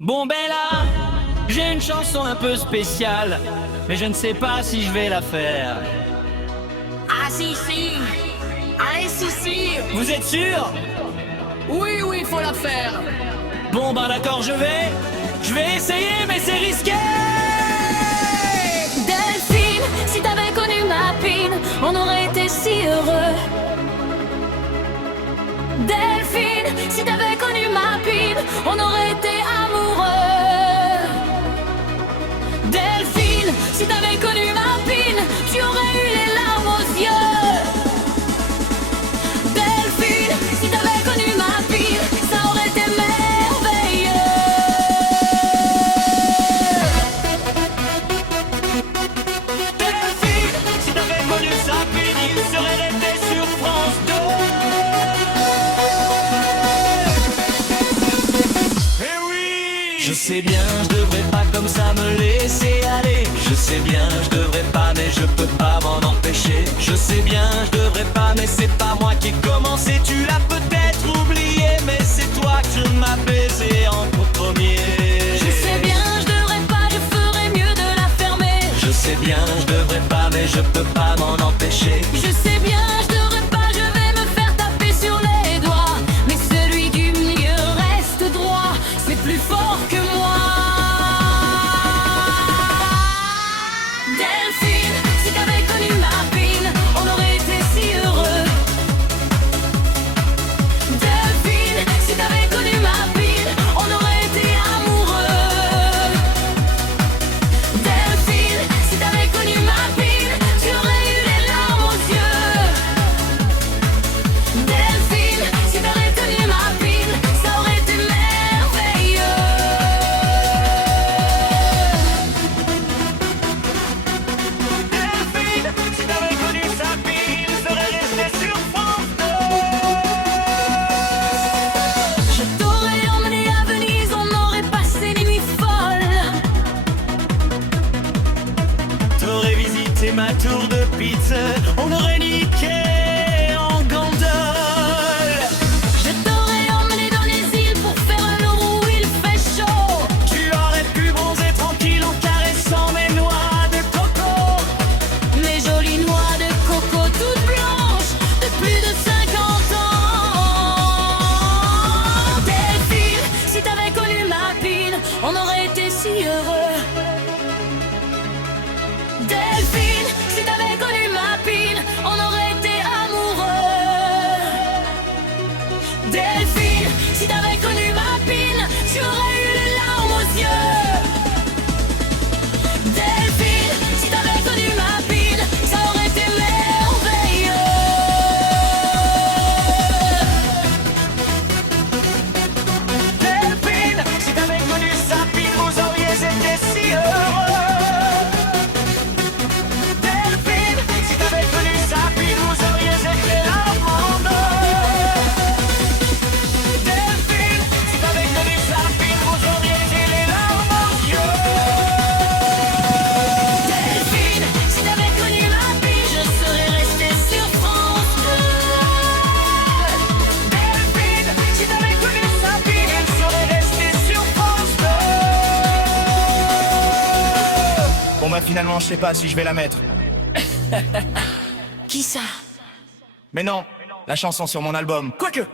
Bon ben là, j'ai une chanson un peu spéciale, mais je ne sais pas si je vais la faire. Ah si si. Allez si. Vous êtes sûr? Oui, faut la faire. Bon ben d'accord, je vais essayer, mais c'est risqué. Delphine, si t'avais connu ma pine, on aurait été si heureux. Delphine, si t'avais connu ma pine, on aurait été amoureux. Delphine, si t'avais connu ma pine, tu aurais eu les larmes aux yeux. Delphine, si t'avais connu ma pine, ça aurait été merveilleux. Delphine, si t'avais connu sa fille, il serait resté sur France 2. Eh oui! Je sais bien, je devrais pas comme ça me laisser aller. Je sais bien, je devrais pas, mais je peux pas m'en empêcher. Je sais bien, je devrais pas, mais c'est pas moi qui ai commencé. Tu l'as peut-être oublié, mais c'est toi que m'as baisé en premier. Je sais bien, je devrais pas, je ferais mieux de la fermer. Je sais bien, je devrais pas, mais je peux pas m'en empêcher. Je sais bien, je devrais pas, je vais me faire taper sur les doigts. Mais celui du milieu reste droit, c'est plus fort que moi. Delphine, si t'avais connu ma pine, on aurait été si heureux. Delphine, si t'avais connu ma pine, on aurait été amoureux. Delphine, si t'avais connu ma pine, tu aurais eu les larmes aux yeux. Delphine, si t'avais connu ma pine, ça aurait été merveilleux. Delphine, si t'avais connu sa fille, il serait resté sur France 2. Je t'aurais emmené à Venise, on aurait passé des nuits folles. T'aurais visité ma tour de Pizza, on aurait niqué en gondole. Je t'aurais emmené dans les îles pour faire un tour où il fait chaud. Tu aurais pu bronzer tranquille en caressant mes noix de coco. Mes jolies noix de coco toutes blanches de plus de 50 ans. Delphine, si t'avais connu ma pine, on aurait été si heureux. Delphine, si t'avais connu ma pine, on aurait été amoureux. Delphine, si t'avais connu ma pine, tu aurais eu les larmes aux yeux. Delphine, si t'avais connu ma pine, ça aurait été merveilleux. Delphine, si t'avais connu sa fille, vous auriez été si heureux. Delphine, si t'avais connu sa fille, vous auriez été l'amande. Delphine, si t'avais connu sa fille, vous auriez été les larmes aux yeux. Delphine, si t'avais connu ma pine, je serais restée sur France 2. Delphine, si t'avais connu sa fille, elle serait restée sur France 2. Bon bah finalement je sais pas si je vais la mettre. Qui ça? Mais non, la chanson sur mon album. Quoique,